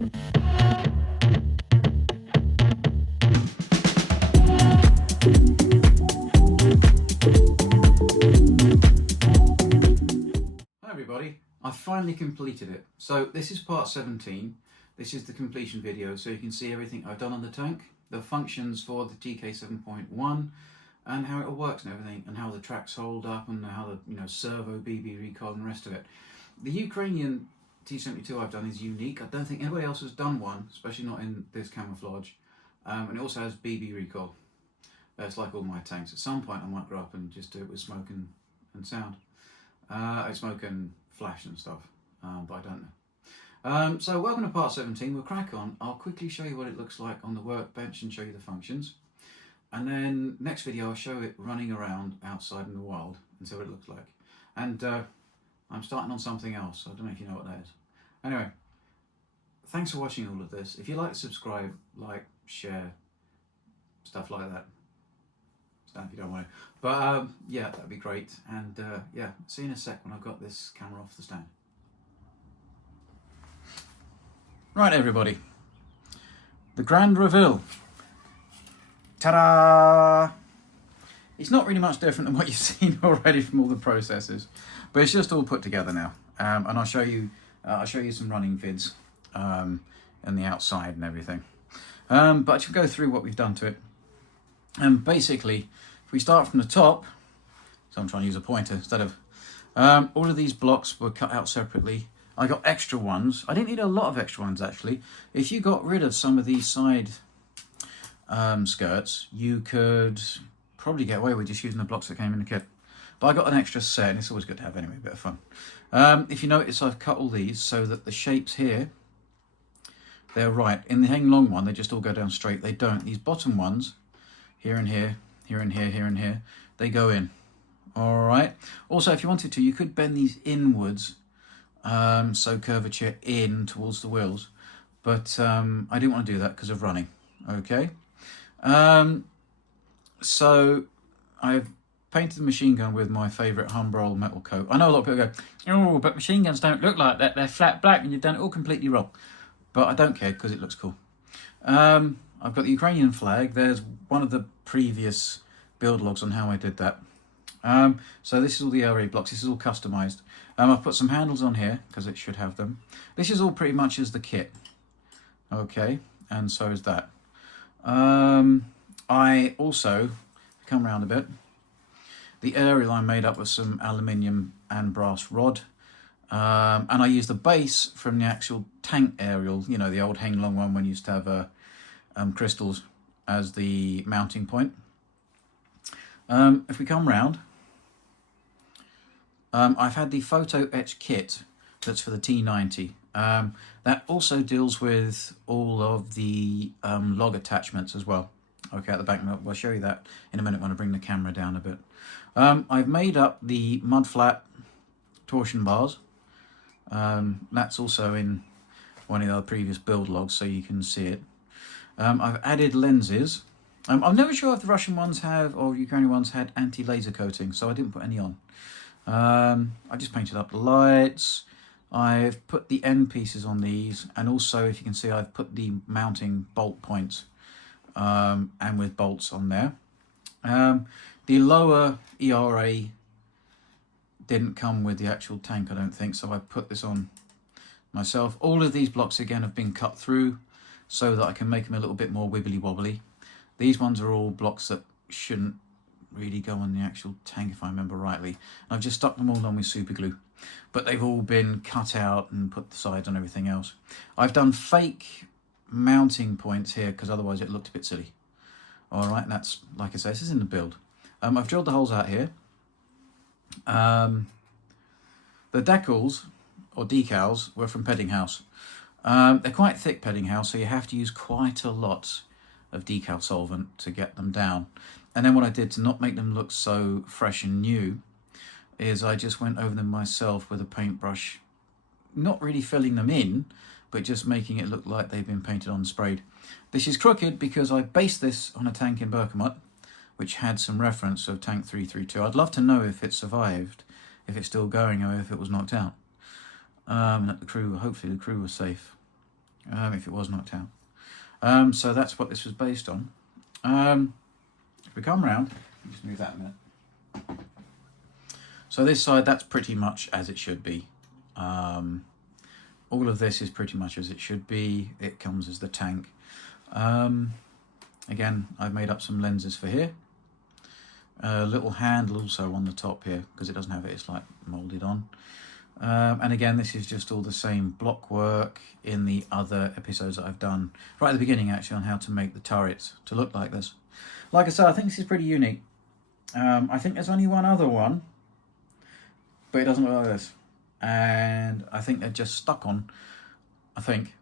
Hi everybody, I've finally completed it. So this is part 17. This is the completion video, so you can see everything I've done on the tank, the functions for the TK7.1, and how it all works and everything, and how the tracks hold up, and how the servo, BB recall, and the rest of it. The Ukrainian T-72 I've done is unique. I don't think anybody else has done one, especially not in this camouflage. And it also has BB recall. It's like all my tanks. At some point I might grow up and just do it with smoke and sound. Smoke and flash and stuff, but I don't know. So welcome to part 17, we'll crack on. I'll quickly show you what it looks like on the workbench and show you the functions. And then next video I'll show it running around outside in the wild and see what it looks like. And I'm starting on something else, I don't know if you know what that is. Anyway, thanks for watching all of this. If you like, subscribe, like, share, stuff like that. Stand if you don't want to. But yeah, that'd be great. And yeah, see you in a sec when I've got this camera off the stand. Right everybody, the grand reveal. Ta-da! It's not really much different than what you've seen already from all the processes, but it's just all put together now. And I'll show you some running vids and the outside and everything. But I should go through what we've done to it. And basically, if we start from the top, so I'm trying to use a pointer instead of, all of these blocks were cut out separately. I got extra ones. I didn't need a lot of extra ones actually. If you got rid of some of these side skirts, you could probably get away with just using the blocks that came in the kit. But I got an extra set, and it's always good to have anyway, a bit of fun. If you notice, I've cut all these so that the shapes here, they're right. In the HENG long one, they just all go down straight. They don't. These bottom ones, here and here, here and here, here and here, they go in. All right. Also, if you wanted to, you could bend these inwards, so curvature in towards the wheels. But I didn't want to do that because of running. Okay. So I've painted the machine gun with my favourite Humbrol metal coat. I know a lot of people go, oh, but machine guns don't look like that. They're flat black and you've done it all completely wrong. But I don't care because it looks cool. I've got the Ukrainian flag. There's one of the previous build logs on how I did that. So this is all the LRA blocks. This is all customised. I've put some handles on here because it should have them. This is all pretty much as the kit. Okay, and so is that. I also, come around a bit, the aerial I made up with some aluminium and brass rod. And I used the base from the actual tank aerial, you know, the old HENG long one when you used to have crystals as the mounting point. If we come round, I've had the photo etch kit that's for the T90. That also deals with all of the log attachments as well. Okay, at the back, I'll show you that in a minute when I bring the camera down a bit. I've made up the mud flat torsion bars. That's also in one of the previous build logs, so you can see it. I've added lenses. I'm never sure if the Russian ones have, or Ukrainian ones had anti-laser coating, so I didn't put any on. I just painted up the lights. I've put the end pieces on these, and also, if you can see, I've put the mounting bolt points and with bolts on there. The lower ERA didn't come with the actual tank, I don't think, so I put this on myself. All of these blocks again have been cut through so that I can make them a little bit more wibbly wobbly. These ones are all blocks that shouldn't really go on the actual tank, if I remember rightly. I've just stuck them all on with super glue, but they've all been cut out and put the sides on everything else. I've done fake mounting points here because otherwise it looked a bit silly. All right, and that's, like I say, this is in the build. I've drilled the holes out here. The decals or decals were from Peddinghaus. They're quite thick Peddinghaus, so you have to use quite a lot of decal solvent to get them down. And then what I did to not make them look so fresh and new is I just went over them myself with a paintbrush, not really filling them in, but just making it look like they've been painted on and sprayed. This is crooked because I based this on a tank in Berkamut, which had some reference of tank 332. I'd love to know if it survived, if it's still going, or if it was knocked out. That the crew, hopefully the crew was safe. if it was knocked out. So that's what this was based on. If we come round, just move that a minute. So this side, that's pretty much as it should be. All of this is pretty much as it should be. It comes as the tank. Again, I've made up some lenses for here. A little handle also on the top here, because it doesn't have it, it's like moulded on. And again, this is just all the same block work in the other episodes that I've done right at the beginning, actually, on how to make the turrets to look like this. Like I said, I think this is pretty unique. I think there's only one other one, but it doesn't look like this. And I think they're just stuck on, I think.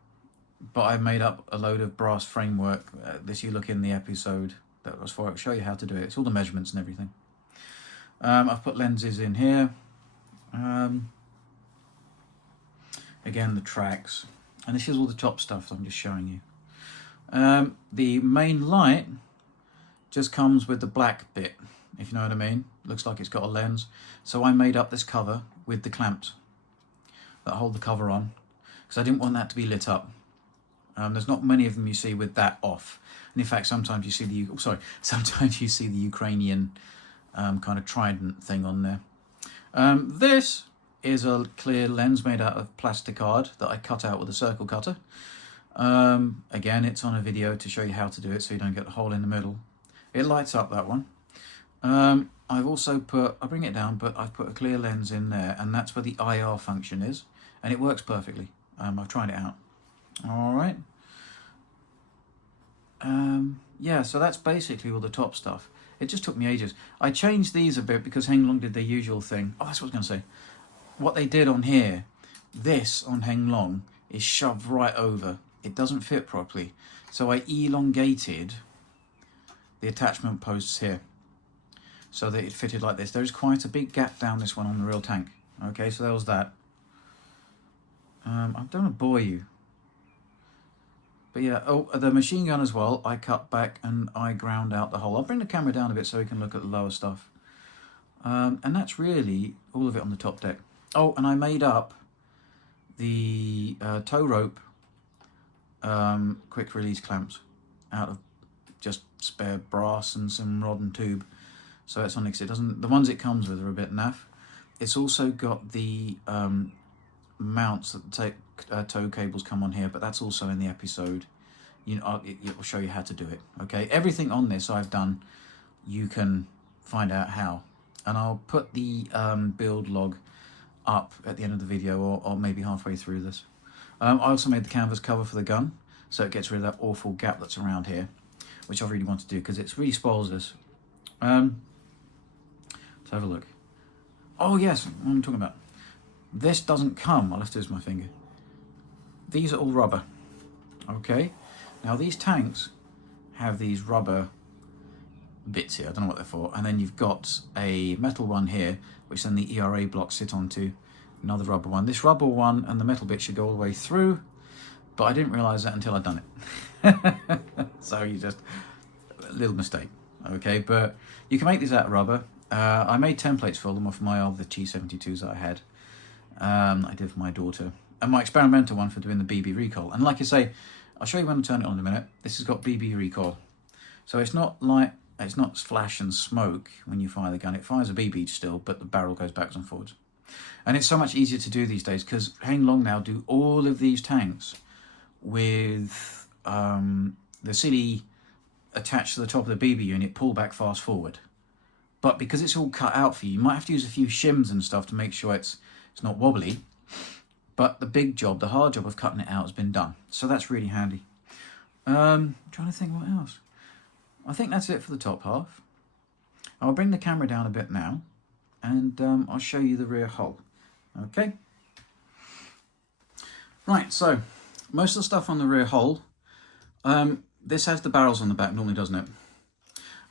But I made up a load of brass framework. This you look in the episode that was for it. I'll show you how to do it. It's all the measurements and everything. I've put lenses in here. Again, the tracks. And this is all the top stuff that I'm just showing you. The main light just comes with the black bit, if you know what I mean. Looks like it's got a lens. So I made up this cover with the clamps that hold the cover on, because I didn't want that to be lit up. There's not many of them you see with that off. And in fact, sometimes you see sometimes you see the Ukrainian kind of trident thing on there. This is a clear lens made out of plasticard that I cut out with a circle cutter. Again, it's on a video to show you how to do it so you don't get a hole in the middle. It lights up, that one. I've also put, I'll bring it down, but I've put a clear lens in there, and that's where the IR function is, and it works perfectly. I've tried it out. All right. Yeah, so that's basically all the top stuff. It just took me ages. I changed these a bit because HENG did their usual thing. Oh, that's what I was going to say. What they did on here, this on HENG is shoved right over. It doesn't fit properly. So I elongated the attachment posts here so that it fitted like this. There's quite a big gap down this one on the real tank. Okay, so there was that. I don't want to bore you. But yeah, oh, the machine gun as well, I cut back and I ground out the hole. I'll bring the camera down a bit so we can look at the lower stuff. And that's really all of it on the top deck. Oh, and I made up the tow rope quick release clamps out of just spare brass and some rod and tube. So it's on it doesn't, the ones it comes with are a bit naff. It's also got the mounts that the tow cables come on here, but that's also in the episode. You know, it will show you how to do it. Okay, everything on this I've done, you can find out how, and I'll put the build log up at the end of the video, or maybe halfway through this. I also made the canvas cover for the gun, so it gets rid of that awful gap that's around here, which I really want to do because it really spoils this. Let's have a look. Oh yes, what I'm talking about. This doesn't come, I'll have to use my finger. These are all rubber. Okay, now these tanks have these rubber bits here, I don't know what they're for, and then you've got a metal one here, which then the ERA blocks sit onto, another rubber one. This rubber one and the metal bit should go all the way through, but I didn't realise that until I'd done it. So you just, a little mistake. Okay, but you can make these out of rubber. I made templates for them off my other T-72s that I had. I did for my daughter, and my experimental one for doing the BB recoil. And like I say, I'll show you when I turn it on in a minute. This has got BB recoil, so it's not like, it's not flash and smoke when you fire the gun. It fires a BB still, but the barrel goes backwards and forwards. And it's so much easier to do these days because HENG now do all of these tanks with the CD attached to the top of the BB unit, pull back, fast forward. But because it's all cut out for you, you might have to use a few shims and stuff to make sure it's not wobbly. But the big job, the hard job of cutting it out has been done. So that's really handy. Trying to think what else. I think that's it for the top half. I'll bring the camera down a bit now, and I'll show you the rear hull. Okay. Right, so most of the stuff on the rear hull, this has the barrels on the back normally, doesn't it?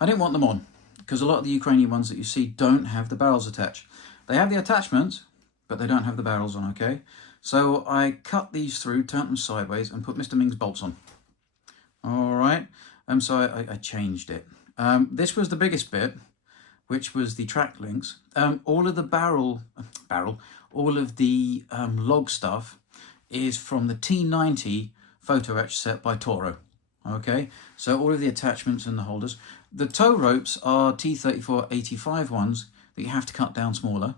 I didn't want them on because a lot of the Ukrainian ones that you see don't have the barrels attached. They have the attachments, but they don't have the barrels on, okay? So I cut these through, turned them sideways, and put Mr. Ming's bolts on. All right, so I changed it. This was the biggest bit, which was the track links. All of the all of the log stuff is from the T-90 photo etch set by Toro. Okay, so all of the attachments and the holders. The tow ropes are T-72AV ones that you have to cut down smaller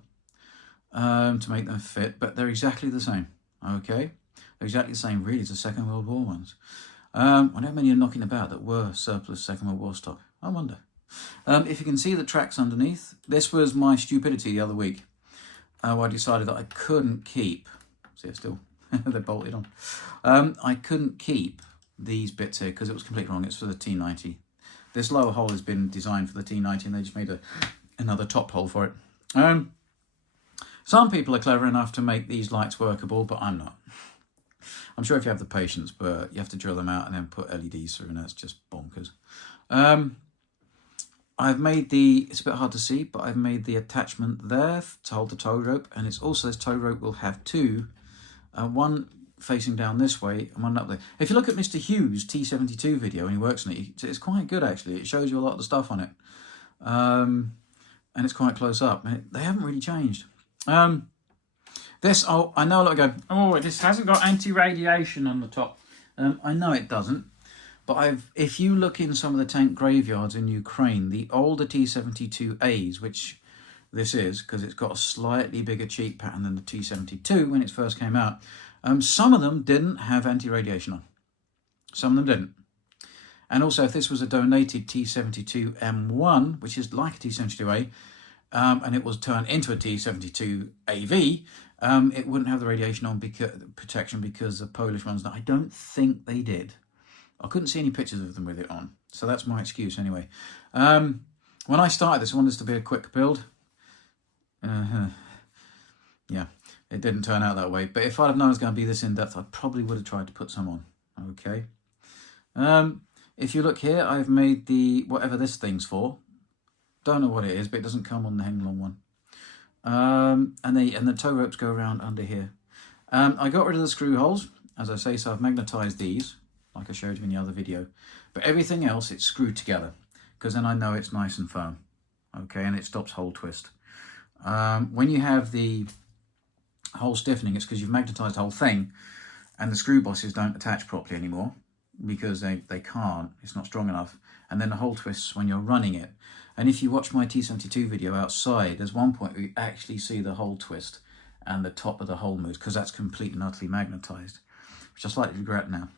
to make them fit, but they're exactly the same. Okay, they're exactly the same, really, as the Second World War ones. I know many are knocking about that were surplus Second World War stock. I wonder. If you can see the tracks underneath, this was my stupidity the other week. I decided that I couldn't keep, see it still, they're bolted on. I couldn't keep these bits here because it was completely wrong. It's for the T90. This lower hole has been designed for the T90 and they just made another top hole for it. Some people are clever enough to make these lights workable, but I'm not. I'm sure if you have the patience, but you have to drill them out and then put LEDs through, and that's just bonkers. I've made it's a bit hard to see, but I've made the attachment there to hold the tow rope, and it's also, this tow rope will have two, one facing down this way and one up there. If you look at Mr. Hughes' T-72 video when he works on it, it's quite good actually. It shows you a lot of the stuff on it, and it's quite close up. They haven't really changed. This, oh, I know a lot go, oh, this hasn't got anti-radiation on the top. I know it doesn't, but if you look in some of the tank graveyards in Ukraine, the older T-72As, which this is, because it's got a slightly bigger cheek pattern than the T-72 when it first came out, some of them didn't have anti-radiation on. Some of them didn't. And also, if this was a donated T-72M1, which is like a T-72A, and it was turned into a T-72AV, it wouldn't have the radiation on protection because the Polish ones, I don't think they did. I couldn't see any pictures of them with it on. So that's my excuse anyway. When I started this, I wanted this to be a quick build. Yeah, it didn't turn out that way. But if I'd have known it was going to be this in-depth, I probably would have tried to put some on. Okay. If you look here, I've made the, whatever this thing's for. Don't know what it is, but it doesn't come on the HENG long one. And the tow ropes go around under here. I got rid of the screw holes, as I say, so I've magnetized these, like I showed you in the other video. But everything else, it's screwed together, because then I know it's nice and firm. Okay, and it stops hole twist. When you have the hole stiffening, it's because you've magnetized the whole thing, and the screw bosses don't attach properly anymore, because they can't, it's not strong enough. And then the hole twists when you're running it. And if you watch my T-72 video outside, there's one point where you actually see the hole twist and the top of the hole moves, because that's completely and utterly magnetized, which I slightly regret now.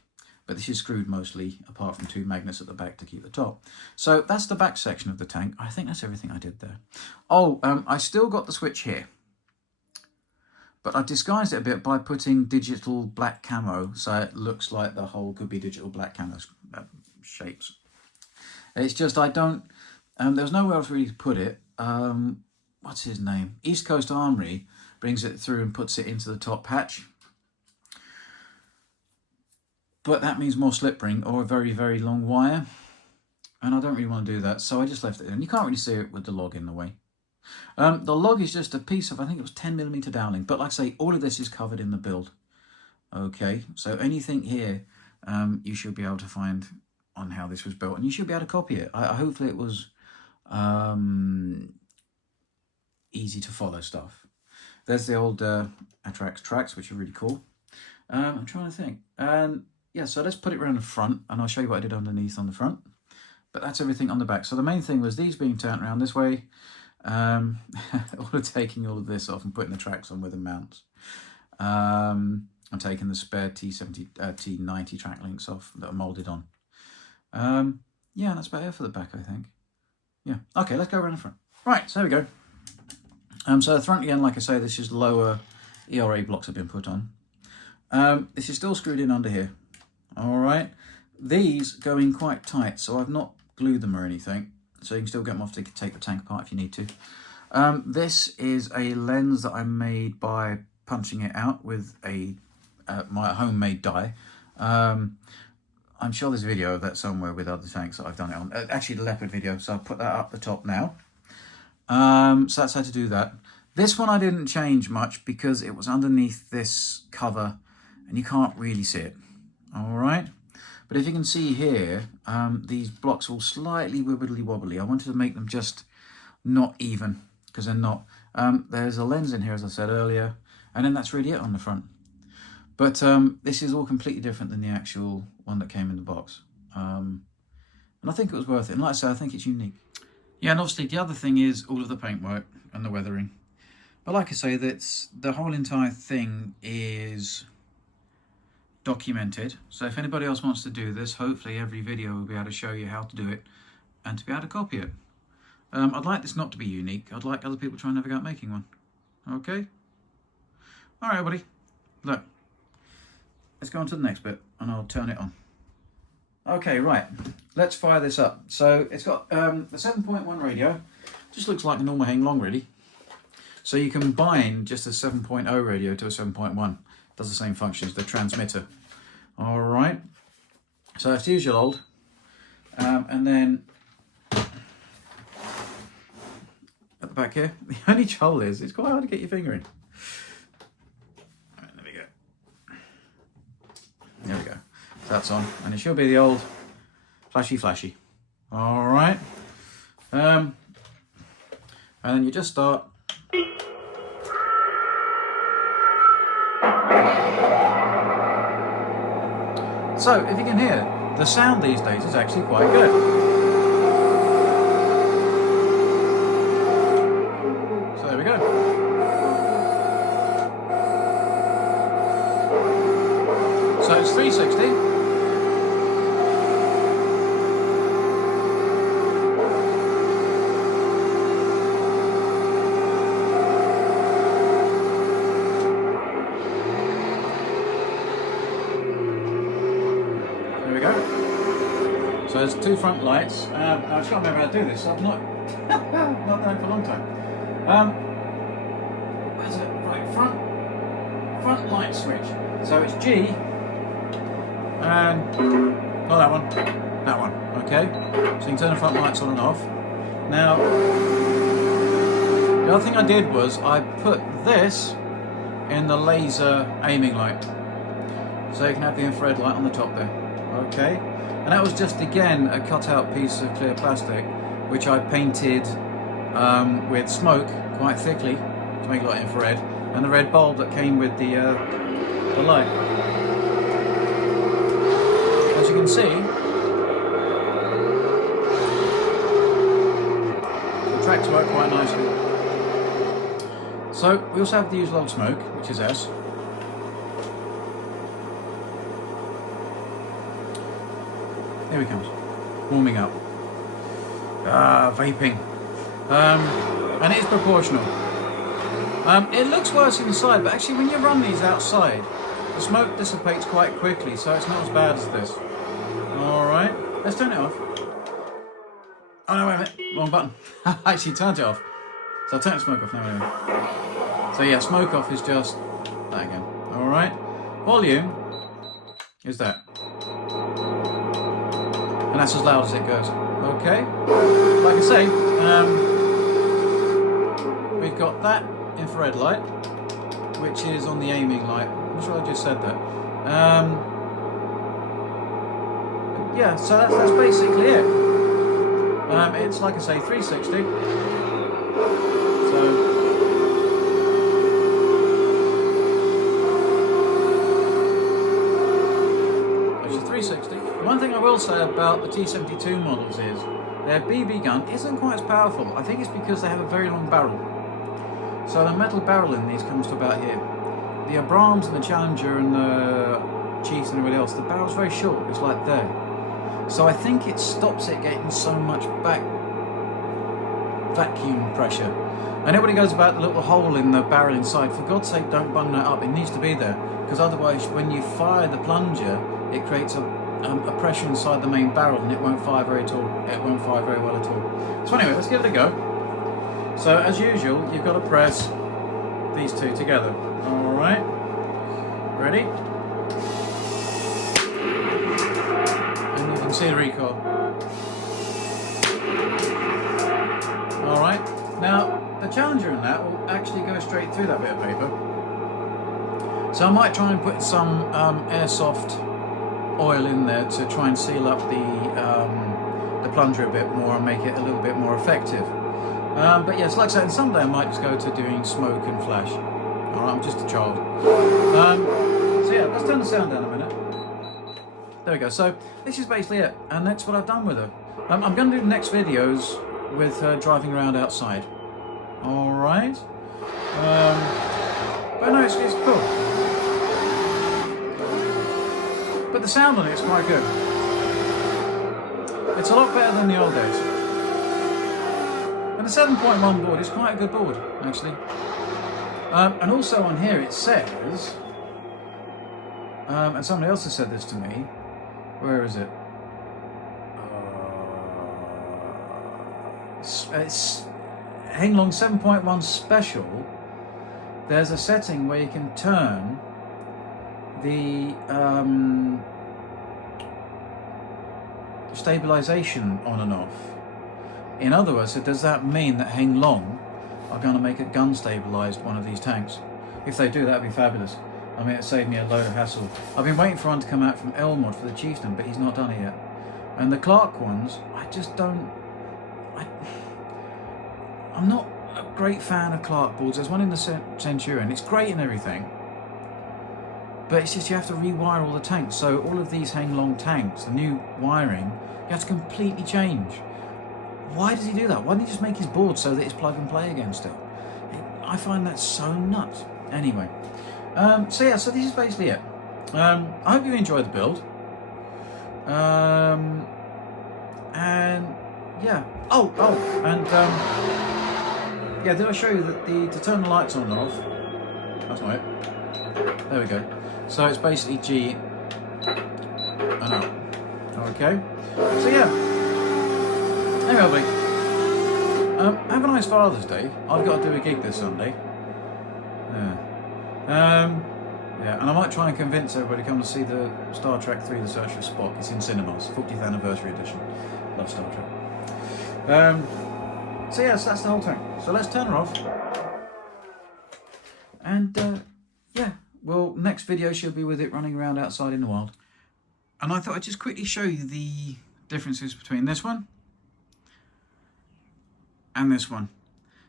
But this is screwed mostly, apart from two magnets at the back to keep the top. So that's the back section of the tank. I think that's everything I did there. Oh, I still got the switch here, but I disguised it a bit by putting digital black camo, so it looks like the hole could be digital black camo shapes. It's just I don't, there was nowhere else really to put it. What's his name? East Coast Armory brings it through and puts it into the top hatch. But that means more slip ring or a very, very long wire. And I don't really want to do that, so I just left it in. You can't really see it with the log in the way. The log is just a piece of, I think it was 10mm dowling. But like I say, all of this is covered in the build. Okay, so anything here, you should be able to find on how this was built. And you should be able to copy it. Hopefully it was easy to follow stuff. There's the old Atrax tracks, which are really cool. I'm trying to think. Yeah, so let's put it around the front, and I'll show you what I did underneath on the front. But that's everything on the back. So the main thing was these being turned around this way, all of taking all of this off and putting the tracks on with the mounts. I'm taking the spare T90 track links off that are molded on. Yeah, that's about it for the back, I think. Yeah, okay, let's go around the front. Right, so there we go. So the front again, like I say, this is lower ERA blocks have been put on. This is still screwed in under here. All right, these go in quite tight, so I've not glued them or anything, so you can still get them off to take the tank apart if you need to. This is a lens that I made by punching it out with my homemade die. I'm sure there's a video of that somewhere with other tanks that I've done it on. Actually, the Leopard video, so I'll put that up the top now. So that's how to do that. This one I didn't change much because it was underneath this cover and you can't really see it. All right, but if you can see here, these blocks are all slightly wibbly wobbly. I wanted to make them just not even, because they're not. There's a lens in here, as I said earlier, and then that's really it on the front. But this is all completely different than the actual one that came in the box. And I think it was worth it. And like I say, I think it's unique. Yeah, and obviously the other thing is all of the paintwork and the weathering. But like I say, that's the whole entire thing is documented. So if anybody else wants to do this, hopefully every video will be able to show you how to do it and to be able to copy it. I'd like this not to be unique. I'd like other people trying to navigate making one. Okay? All right, everybody. Look. Let's go on to the next bit and I'll turn it on. Okay, right. Let's fire this up. So it's got the 7.1 radio. Just looks like a normal HENG long, really. So you can combine just a 7.0 radio to a 7.1. Does the same function as the transmitter. All right. So it's the usual old. And then at the back here, the only trouble is it's quite hard to get your finger in. All right, there we go. There we go. So that's on, and it should be the old flashy. All right. And then you just start. So, if you can hear, the sound these days is actually quite good. So there we go. So it's 360. So there's two front lights. I can't remember how to do this. I've not done it for a long time. Where's it? Right, front light switch. So it's G, and not that one, that one. Okay. So you can turn the front lights on and off. Now, the other thing I did was I put this in the laser aiming light, so you can have the infrared light on the top there. Okay. And that was just, again, a cut-out piece of clear plastic, which I painted with smoke quite thickly to make it like infrared, and the red bulb that came with the light. As you can see, the tracks work quite nicely. So we also have the usual old smoke, which is S. Here he comes, warming up. Vaping. And it is proportional. It looks worse inside, but actually when you run these outside, the smoke dissipates quite quickly, so it's not as bad as this. Alright, let's turn it off. Oh no, wait a minute, wrong button. I actually turned it off. So I'll turn the smoke off now anyway. So yeah, smoke off is just that again. Alright, volume is that. And that's as loud as it goes. Okay. Like I say, we've got that infrared light, which is on the aiming light. I'm sure I just said that. Yeah, so that's basically it. It's like I say, 360. So. One thing I will say about the T-72 models is their BB gun isn't quite as powerful. I think it's because they have a very long barrel. So the metal barrel in these comes to about here. The Abrams and the Challenger and the Chiefs and everybody else, the barrel's very short. It's like there. So I think it stops it getting so much back vacuum pressure. And everybody goes about the little hole in the barrel inside. For God's sake, don't bung that up. It needs to be there. Because otherwise, when you fire the plunger, it creates a pressure inside the main barrel and it won't fire very well at all. So anyway, let's give it a go. So as usual, you've got to press these two together. Alright, ready? And you can see the recoil. Alright, now the Challenger in that will actually go straight through that bit of paper. So I might try and put some airsoft oil in there to try and seal up the plunger a bit more and make it a little bit more effective. But yes, like I said, someday I might just go to doing smoke and flash. Alright, I'm just a child. So So yeah, let's turn the sound down a minute. There we go. So this is basically it, and that's what I've done with her. I'm going to do the next videos with her driving around outside. All right. But no, it's cool. But the sound on it is quite good. It's a lot better than the old days. And the 7.1 board is quite a good board, actually. And also on here it says, and somebody else has said this to me, where is it? It's HENG 7.1 Special. There's a setting where you can turn the stabilization on and off. In other words, so does that mean that HENG are going to make a gun stabilized one of these tanks? If they do, that'd be fabulous. I mean, it saved me a load of hassle. I've been waiting for one to come out from Elmod for the Chieftain, but he's not done it yet. And the Clark ones, I just don't... I'm not a great fan of Clark boards. There's one in the Centurion. It's great and everything, but it's just you have to rewire all the tanks. So all of these HENG tanks, the new wiring, you have to completely change. Why does he do that? Why doesn't he just make his board so that it's plug and play again still? I find that so nuts. Anyway, so yeah, so this is basically it. I hope you enjoyed the build. And yeah. Yeah, did I show you that to turn the lights on and off? That's not it. There we go. So it's basically G and out. Okay. So yeah. Anyway, have a nice Father's Day. I've got to do a gig this Sunday. Yeah. Yeah, and I might try and convince everybody to come to see the Star Trek 3: The Search for Spock. It's in cinemas, 40th anniversary edition. Love Star Trek. So yes, that's the whole tank. So let's turn her off. And yeah, well, next video she'll be with it running around outside in the wild. And I thought I'd just quickly show you the differences between this one and this one.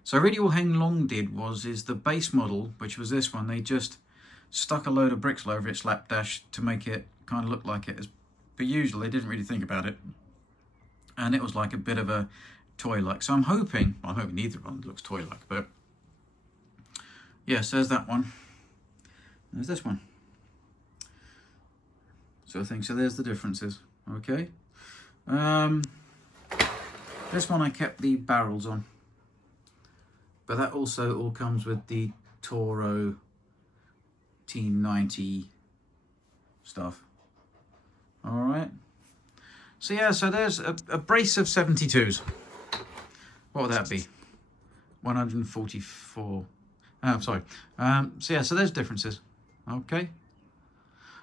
So really all HENG did is the base model, which was this one, they just stuck a load of bricks all over its lapdash to make it kind of look like it as per usual. They didn't really think about it. And it was like a bit of a toy-like. So I'm hoping neither one looks toy-like, but yes, there's that one. There's this one. Sort of thing. So there's the differences. Okay. This one I kept the barrels on, but that also all comes with the Toro T-90 stuff. All right. So yeah, so there's a brace of 72s. What would that be? 144. Oh, sorry. So yeah, so there's differences. Okay.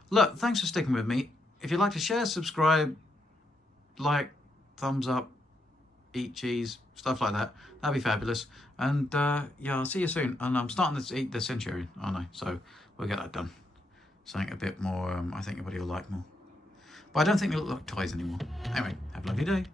Look, thanks for sticking with me. If you'd like to share, subscribe, like, thumbs up, eat cheese, stuff like that, that'd be fabulous. And yeah, I'll see you soon. And I'm starting to eat the Centurion, aren't I? So we'll get that done. Something a bit more, I think everybody will like more. But I don't think they look like toys anymore. Anyway, have a lovely day.